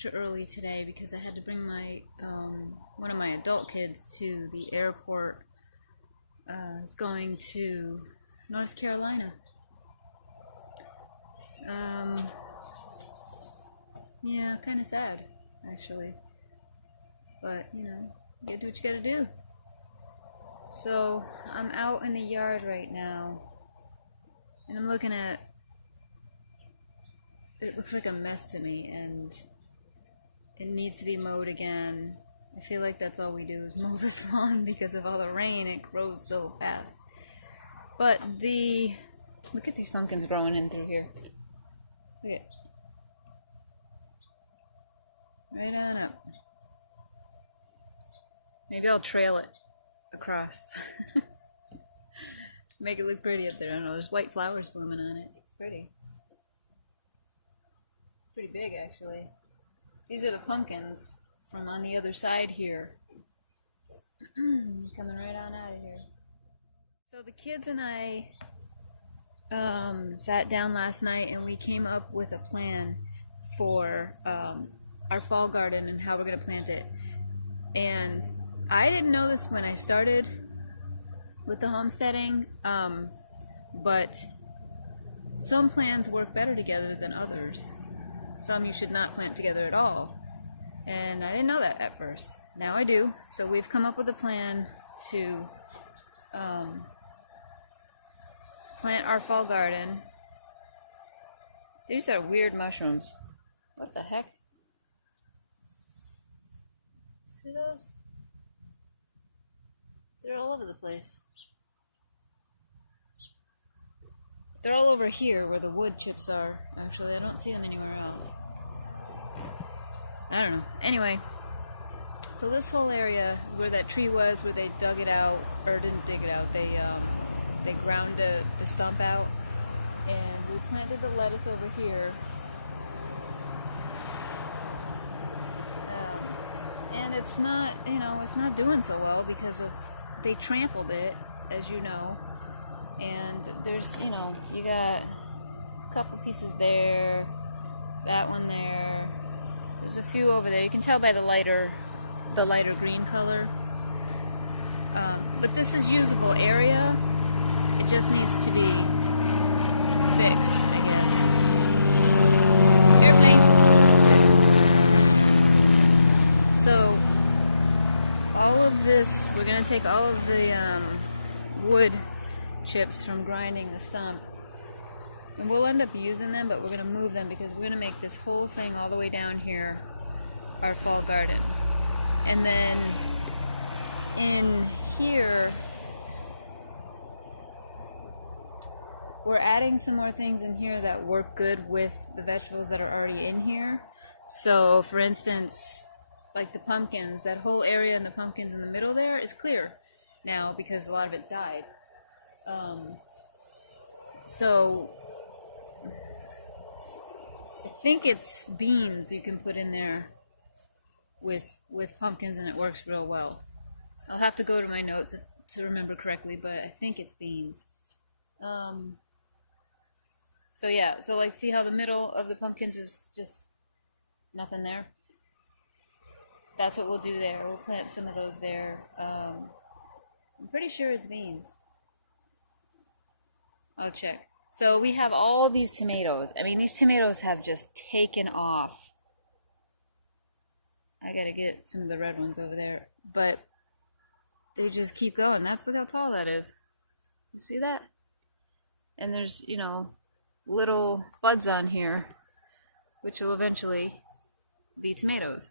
extra early today because I had to bring my one of my adult kids to the airport. It's going to North Carolina. Yeah, kind of sad, actually. But, you know, you gotta do what you gotta do. So, I'm out in the yard right now, and I'm looking at, it looks like a mess to me, and it needs to be mowed again. I feel like that's all we do is mow this lawn because of all the rain. It grows so fast. But look at these pumpkins growing in through here. Look at, right on up. Maybe I'll trail it across. Make it look pretty up there. I don't know, there's white flowers blooming on it. It's pretty. Pretty big, actually. These are the pumpkins from on the other side here. Coming right on out of here. So the kids and I sat down last night and we came up with a plan for our fall garden and how we're going to plant it. And I didn't know this when I started with the homesteading, but some plants work better together than others. Some you should not plant together at all. And I didn't know that at first. Now I do. So we've come up with a plan to plant our fall garden. These are weird mushrooms. What the heck? See those? They're all over the place. They're all over here where the wood chips are. Actually, I don't see them anywhere else. I don't know. Anyway, so this whole area is where that tree was, where they dug it out, or didn't dig it out. They ground the stump out, and we planted the lettuce over here. And it's not, you know, it's not doing so well because they trampled it, as you know. And there's, you know, you got a couple pieces there, that one there. There's a few over there. You can tell by the lighter green color. But this is usable area. It just needs to be fixed, I guess. So, all of this, we're going to take all of the wood chips from grinding the stump, and we'll end up using them, but we're going to move them because we're going to make this whole thing all the way down here our fall garden. And then in here we're adding some more things in here that work good with the vegetables that are already in here. So for instance, like the pumpkins, that whole area and the pumpkins in the middle there is clear now because a lot of it died. So I think it's beans you can put in there with pumpkins, and it works real well. I'll have to go to my notes to remember correctly, but I think it's beans. So yeah, so like see how the middle of the pumpkins is just nothing there? That's what we'll do there. We'll plant some of those there. I'm pretty sure it's beans. I'll check. So we have all these tomatoes. I mean, these tomatoes have just taken off. I gotta get some of the red ones over there. But they just keep going. Look how tall that is. You see that? And there's, you know, little buds on here, which will eventually be tomatoes.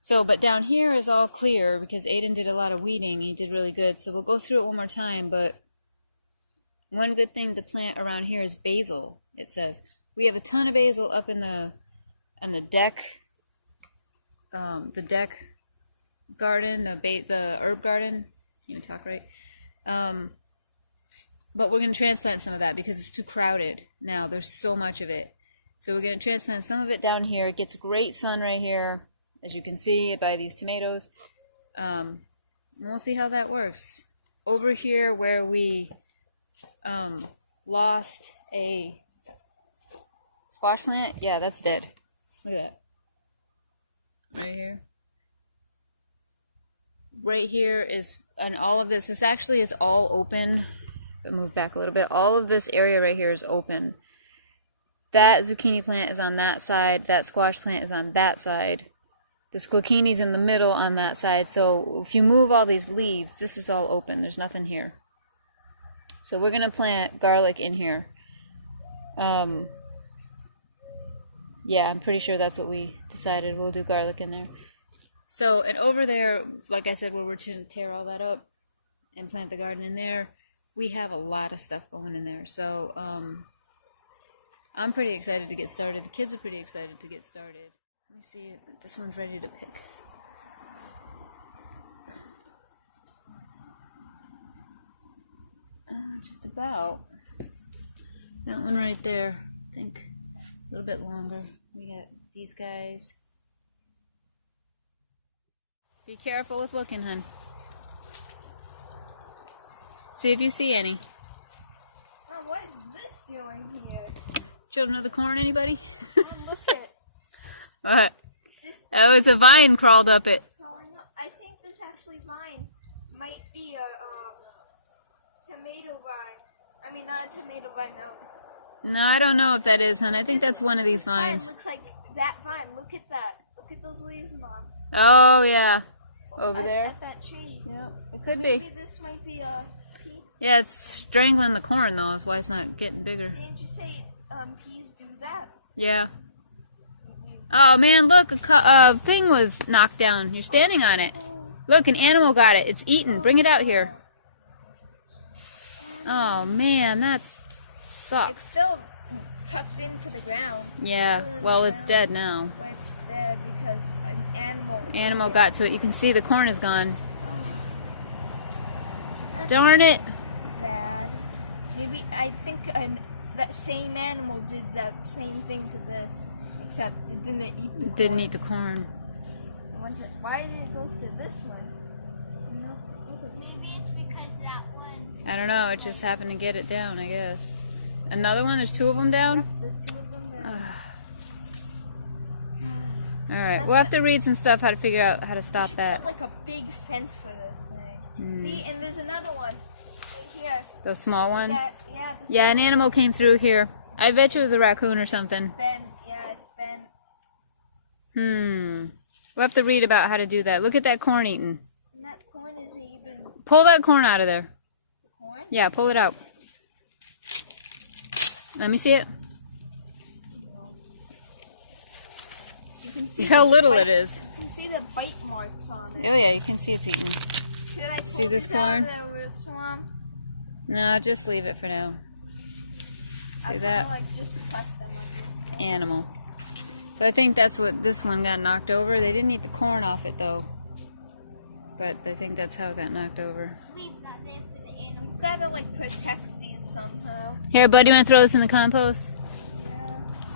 So, but down here is all clear because Ayden did a lot of weeding. He did really good. So we'll go through it one more time, but one good thing to plant around here is basil, it says. We have a ton of basil up on the deck garden, the herb garden. Can't even talk right. But we're going to transplant some of that because it's too crowded now. There's so much of it. So we're going to transplant some of it down here. It gets great sun right here, as you can see by these tomatoes. And we'll see how that works. Over here where we lost a squash plant, yeah, that's dead. Look at that. right here. Right here is, and all of this actually is all open. I'll move back a little bit. All of this area right here is open. That zucchini plant is on that side. That squash plant is on that side. The zucchini's in the middle on that side. So if you move all these leaves, this is all open. There's nothing here. So we're going to plant garlic in here. Yeah, I'm pretty sure that's what we decided. We'll do garlic in there. So, and over there, like I said, where we're to tear all that up and plant the garden in there, we have a lot of stuff going in there. So, I'm pretty excited to get started. The kids are pretty excited to get started. Let me see, this one's ready to pick. Just about. That one right there, I think a little bit longer. We got these guys. Be careful with looking, hun. See if you see any. Oh, what is this doing here? Children of the corn, anybody? Oh, look at What? this. Oh, it's a vine crawled up it. Oh, I think this actually vine might be a tomato vine. I mean, not a tomato vine, no. No, I don't know if that is, hun. I think that's one of these This vine vines. looks like that vine. Look at that. Look at those leaves, Mom. Oh, yeah. Over there? At that tree. Yeah, it could be. Maybe this might be a pea. Yeah, it's strangling the corn, though. That's why it's not getting bigger. Didn't you say peas do that? Yeah. Oh, man, look. A thing was knocked down. You're standing on it. Look, an animal got it. It's eaten. Bring it out here. Oh, man, that It's sucks. still tucked into the ground. Yeah, well, it's dead now. But it's dead because an animal. Animal got to it. You can see the corn is gone. Darn it. Bad. Maybe I think that same animal did that same thing to this, except it didn't eat the It didn't eat the corn. I wonder, why did it go to this one? No. Maybe it's because that one. I don't know. It just happened to get it down, I guess. Another one? There's two of them down? There's two of them there. Alright, we'll have to read some stuff how to figure out how to stop that. Like a big fence for this thing. See, and there's another one here. The small one? That, Yeah, an animal came through here. I bet you it was a raccoon or something. it's been. We'll have to read about how to do that. Look at that corn eaten. And that corn isn't even Pull that corn out of there. corn. Yeah, pull it out. Let me see it. You can see How the little bite- it is. You can see the bite marks on it. Oh yeah, you can see it's eaten. Should I See pull this this out corn? of the roots, Mom? No, just leave it for now. See I that? like just tuck them. Animal. But I think that's what this one got knocked over. They didn't eat the corn off it though. But I think that's how it got knocked over. Leave that there for the animals. Gotta like protect these somehow. Here, bud, you want to throw this in the compost?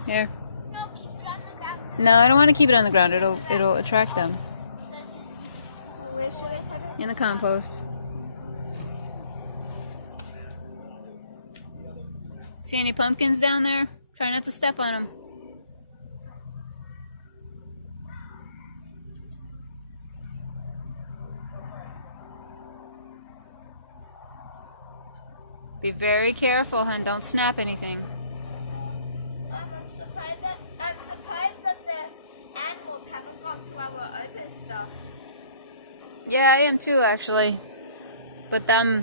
Here. No, keep it on the ground. No, I don't want to keep it on the ground. It'll attract them. Where should I put it? In the compost. See any pumpkins down there? Try not to step on them. Be very careful, hun. Don't snap anything. I'm surprised that the animals haven't gone to our other stuff. Yeah, I am too, actually. But that's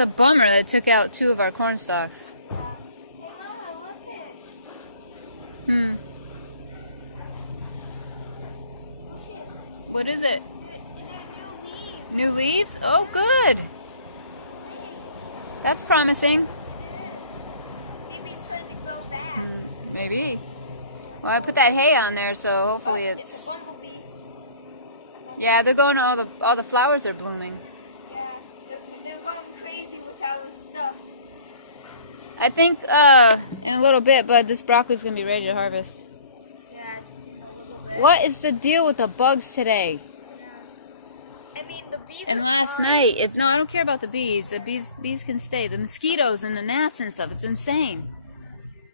a bummer that it took out 2 of our corn stalks. Hey, Mama, look at it. What is it? They're new leaves. New leaves? Oh, good. That's promising. Maybe it's starting to grow back. Maybe. Well, I put that hay on there, so hopefully it's. This one will be. Yeah, they're going. All the flowers are blooming. Yeah, they're going crazy with our stuff. I think in a little bit, but this broccoli's gonna be ready to harvest. Yeah. What is the deal with the bugs today? I mean, the bees And are last fine. night, no, I don't care about the bees. The bees can stay. The mosquitoes and the gnats and stuff. It's insane.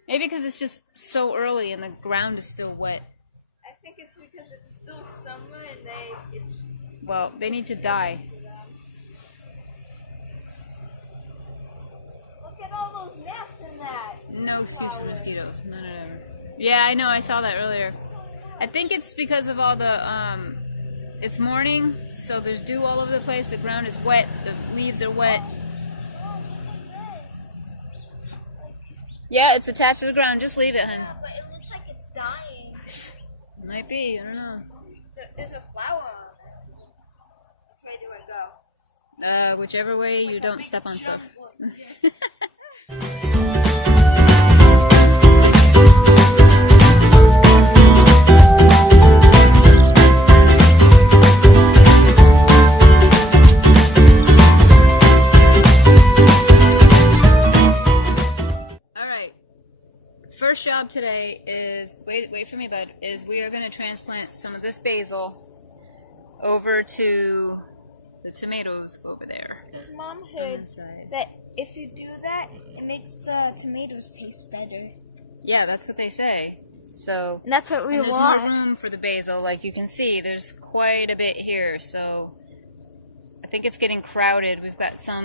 Maybe because it's just so early and the ground is still wet. I think it's because it's still summer and it's Well, they need to die. Look at all those gnats in that. No excuse for mosquitoes. None ever. Yeah, I know. I saw that earlier. I think it's because of all the, it's morning, so there's dew all over the place. The ground is wet. The leaves are wet. Oh, look at this. Yeah, it's attached to the ground. Just leave it, hun. Yeah, but it looks like it's dying. It might be. I don't know. There's a flower on it. Which way do I go? Whichever way you don't step on stuff. Alright. First job today is, wait for me bud, is we are going to transplant some of this basil over to the tomatoes over there. His mom heard that if you do that, it makes the tomatoes taste better. Yeah, that's what they say. So And that's what we there's want. more room for the basil, like you can see. There's quite a bit here, so I think it's getting crowded. We've got some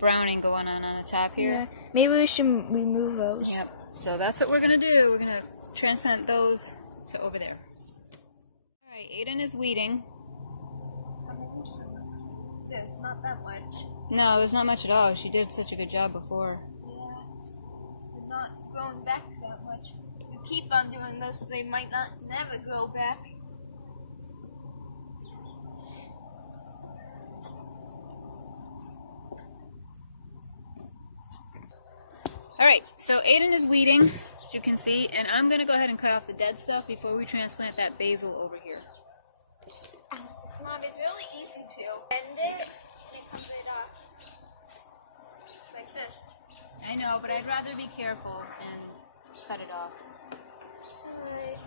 browning going on the top here. Yeah. Maybe we should remove those. Yep. So that's what we're gonna do. We're gonna transplant those to over there. All right, Ayden is weeding. Yeah, it's not that much. No, there's not much at all. She did such a good job before. Yeah. They're not growing back that much. You keep on doing this, they might not never grow back. Alright, so Ayden is weeding, as you can see, and I'm going to go ahead and cut off the dead stuff before we transplant that basil over here. Mom, it's really easy to bend it and cut it off. Like this. I know, but I'd rather be careful and cut it off. Alright.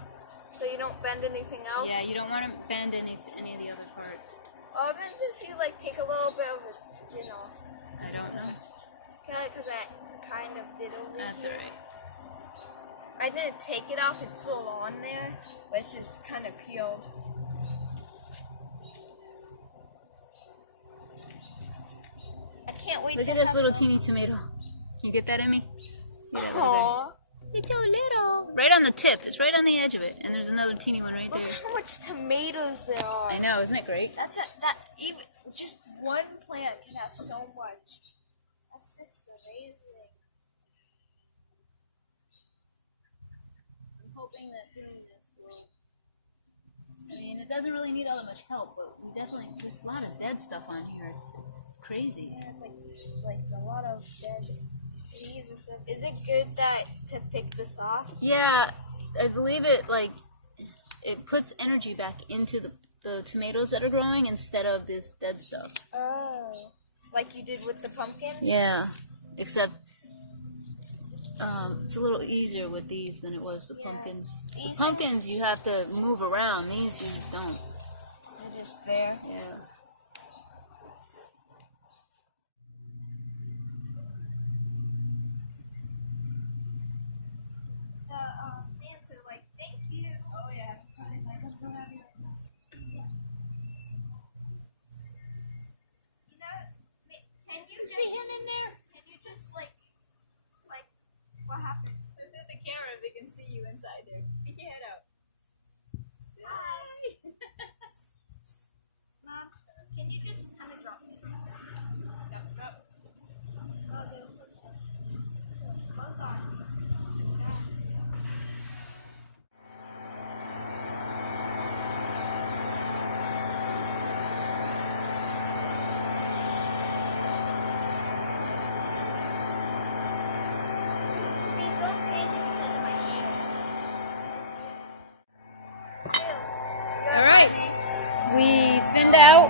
So you don't bend anything else? Yeah, you don't want to bend any of the other parts. What happens if you like take a little bit of its skin off? I don't know. Because I kind of did over That's here. alright. I didn't take it off, it's still on there, but it's just kind of peeled. I can't wait Look to at this have little some. teeny tomato. You get that, Emmy? Aww. It's so little. Right on the tip. It's right on the edge of it. And there's another teeny one right Look there. how much tomatoes there are. I know, isn't it great? That even just one plant can have so much. That's just amazing. I'm hoping that doing this will... I mean, it doesn't really need all that much help, but we definitely... There's a lot of dead stuff on here. It's crazy. Yeah, it's like a lot of dead leaves and stuff. Is it good to pick this off? Yeah, I believe it, it puts energy back into the tomatoes that are growing instead of this dead stuff. Oh. Like you did with the pumpkins? Yeah, except it's a little easier with these than it was the pumpkins. The pumpkins you have to move around. These you don't. They're just there. Yeah. Dancer, like, thank you. Oh, yeah. I'm so happy. You know, can you see him in there? Can you just, like, what happened? Look at the camera if they can see you inside there. Stick your head out. Hi. Mom, can you just kind of drop me? Drop. Oh, they're so close. Both are. He's going crazy because of my ear. Alright. We thinned out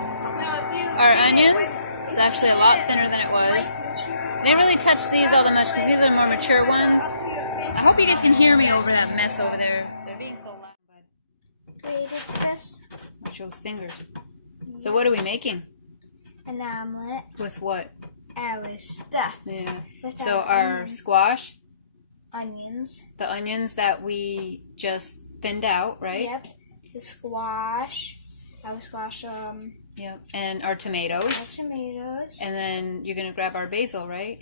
our Our onions. It's actually a lot thinner than it was. I didn't really touch these all that much because these are the more mature ones. I hope you guys can hear me over that mess over there. They're being so loud. Watch those fingers. So what are we making? An omelet. With what? Our stuff. Yeah. With So our our squash, onions. the onions that we just thinned out, right? Yep. The squash. Our squash, Yep. And our tomatoes. our tomatoes. And then you're gonna grab our basil, right?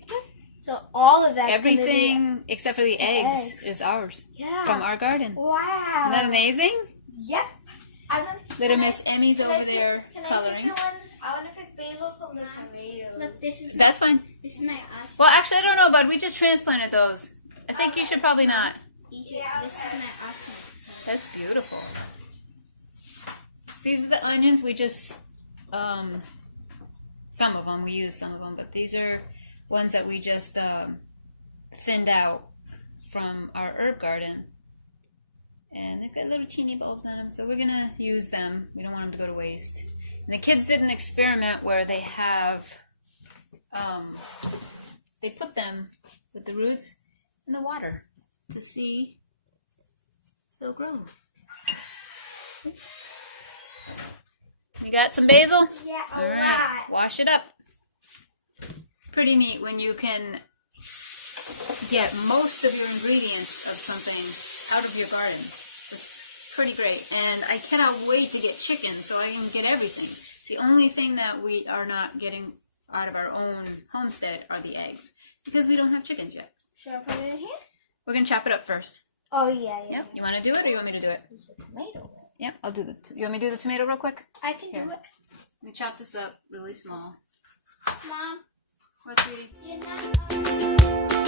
So all of that. Everything except for the eggs eggs. is ours. Yeah. From our garden. Wow. Isn't that amazing? Yep. Little Miss Emmy's over there Can I coloring. pick the ones? I want to pick basil from the tomatoes. Look, this is That's fine. this is my awesome. Well, actually, I don't know, bud. We just transplanted those. I think you should probably not. This is my awesome. That's beautiful. These are the onions. We just, some of them, we use some of them, but these are ones that we just thinned out from our herb garden. And they've got little teeny bulbs on them, so we're going to use them. We don't want them to go to waste. And the kids did an experiment where they have, they put them with the roots in the water to see if they'll grow. You got some basil? Yeah, All right. Wash it up. Pretty neat when you can get most of your ingredients of something out of your garden. It's pretty great. And I cannot wait to get chicken so I can get everything. It's the only thing that we are not getting out of our own homestead are the eggs. Because we don't have chickens yet. Should I put it in here? We're going to chop it up first. Oh, yeah. Yep. You want to do it or you want me to do it? There's a tomato. Yep, I'll do the... You want me to do the tomato real quick? I can Here. do it. Let me chop this up really small. Mom, What, sweetie? you're not.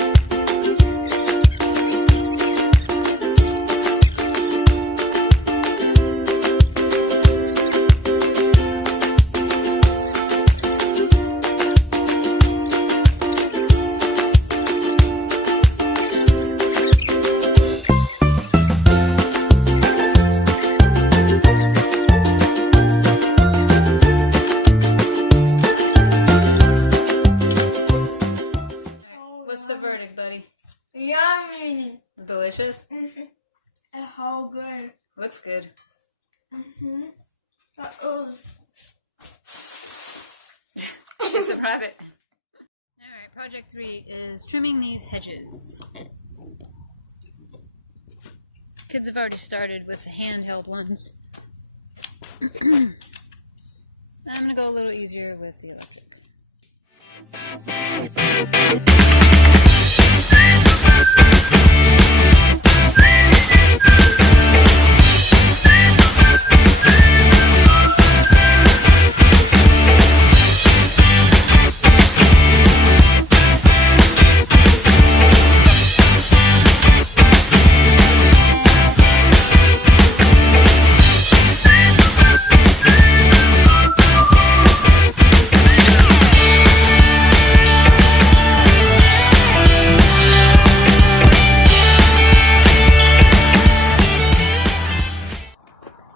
What's the verdict, buddy? Yummy. It's delicious? It's so good. Looks good. It's a rabbit. Alright, project 3 is trimming these hedges. Kids have already started with the handheld ones. I'm going to go a little easier with the electric.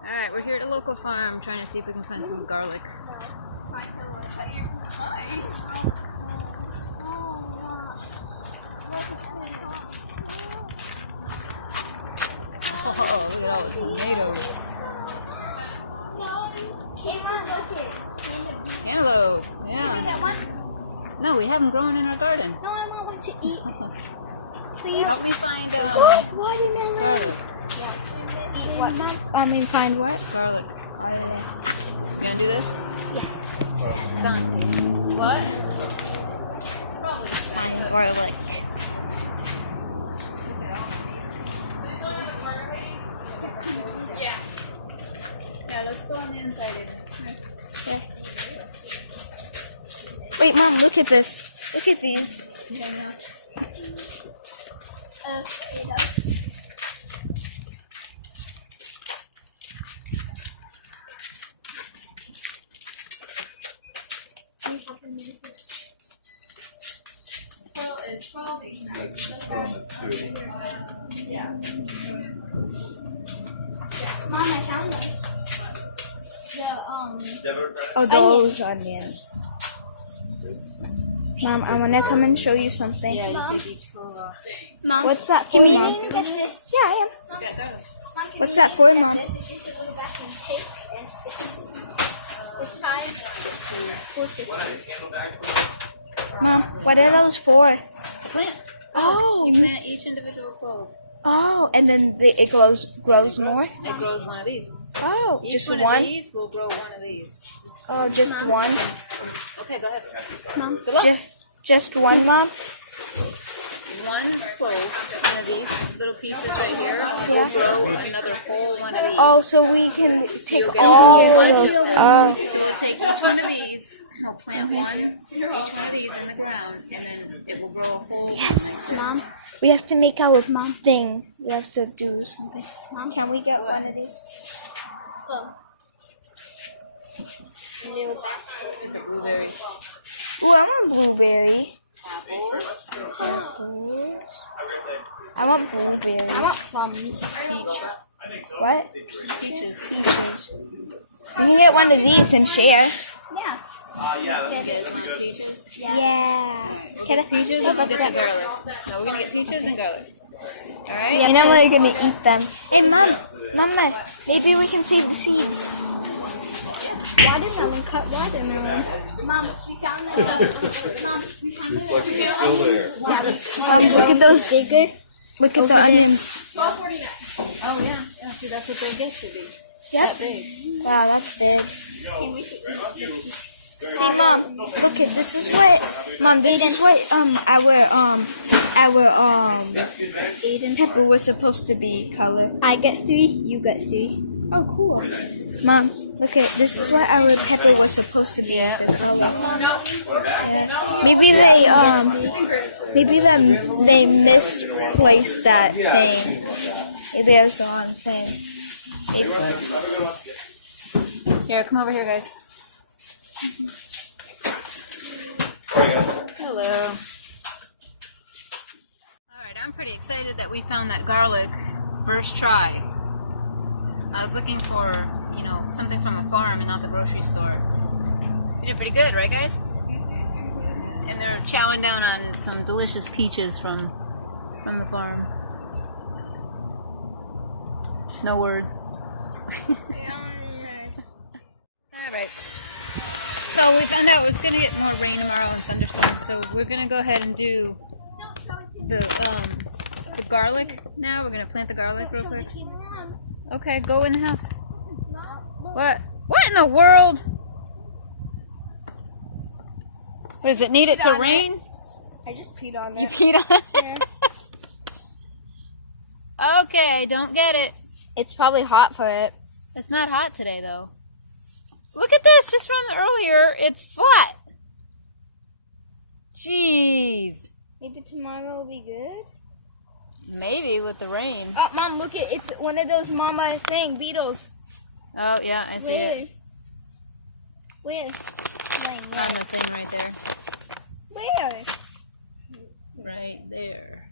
Alright, we're here at a local farm trying to see if we can find some garlic. Oh, look at all the tomatoes. Hey, Mom, look it. Hello. Yeah. No, we have them growing in our garden. No, I don't want to eat. Please. Help me find Watermelon. Eat what, Mom? I mean, find what? garlic. You gonna do this? Yeah. It's on. What? Probably find garlic. Yeah. Yeah, let's go on the inside. Okay. Wait, Mom, look at this. Look at these. Mom, I found them. Oh, those onions. Mom, I want to come and show you something. Yeah, you Mom? take each full off. Mom, What's that for, can we Mom? get this? Yeah, I am. Mom, can What's we that for, get Mom? This is just a little basket and take and it's $5. Mom, what are those for? Plant. Oh. You plant each individual clove. Oh, and then it grows more? It grows one of these. Oh, Each just one one? of these will grow one of these. Oh, just one? Okay, go ahead. Mom. Good luck. Just one, Mom? One clove, one of these little pieces right here, will grow another whole one of these. Oh, so we can take You'll get all a of bunch those. of them. Oh. So we'll take each one of these, we'll plant each one of these in the ground, and then it will grow a whole. Mom. We have to make our thing. We have to do something. Mom, can we get one of these? Oh. Little basket. The blueberries. Ooh, I want blueberry. Apples. I want blueberry. I want plums. Peach. What? Peaches. We can get one of these and share. Yeah. You guys want peaches? Yeah. Can I Peaches and garlic. So we're gonna get peaches and garlic. Alright? And then we're gonna eat them. Hey, Mom. Mama, maybe we can save the seeds. Watermelon. Cut watermelon. Mom, we found it. Looks like it's still there. Look at those. Bigger. Look at the onions. Oh yeah. Yeah, see that's what they'll get to be. Yep. That big. Wow, that's big. See, Mom, look at this is what this is what our Ayden pepper was supposed to be color. I get 3. You get 3. Oh, cool. Mom, look at this is what our pepper was supposed to be. Yeah. Maybe they misplaced that thing. Maybe it was the wrong thing. Here, come over here, guys. Hello. Alright, I'm pretty excited that we found that garlic first try. I was looking for, something from a farm and not the grocery store. We did pretty good, right guys? And they're chowing down on some delicious peaches from the farm. No words. Alright. So we found out it's gonna get more rain tomorrow and thunderstorms, so we're gonna go ahead and do the garlic now. We're gonna plant the garlic real quick. Okay, go in the house. What? What in the world? What does it need it to rain? I just peed on You it. peed on it? Okay, don't get it. It's probably hot for it. It's not hot today though. Look at this, just from earlier, it's flat. Jeez. Maybe tomorrow will be good. Maybe with the rain. Oh, Mom, look at it's one of those mama beetles. Oh yeah, I see it. Where? On the thing right there. Where? Right there.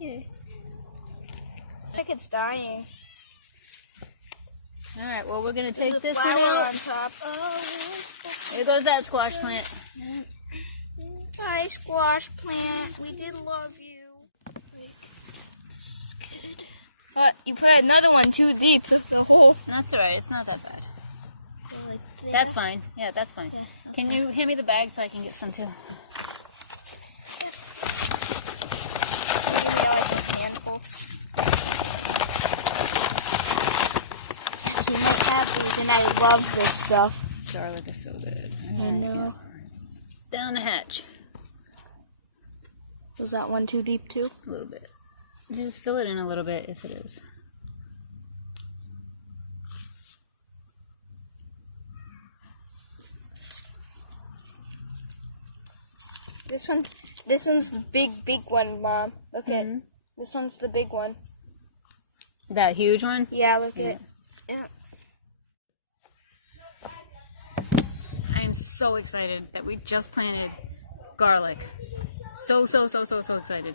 Here. I think it's dying. Alright, well we're gonna take this Flower one out. on top. Oh. There goes that squash plant. Hi, squash plant. We did love you. But you put another one too deep. The hole. That's alright, it's not that bad. That's fine. Yeah, that's fine. Can you hand me the bag so I can get some too? And I love this stuff. Garlic is so good. I know. Down the hatch. Was that one too deep too? A little bit. Just fill it in a little bit if it is. This one's the big one, Mom. Look at this one's the big one. That huge one? Yeah, look at. Yeah. I am so excited that we just planted garlic. So excited.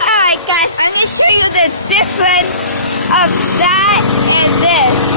Alright guys, I'm gonna show you the difference of that and this.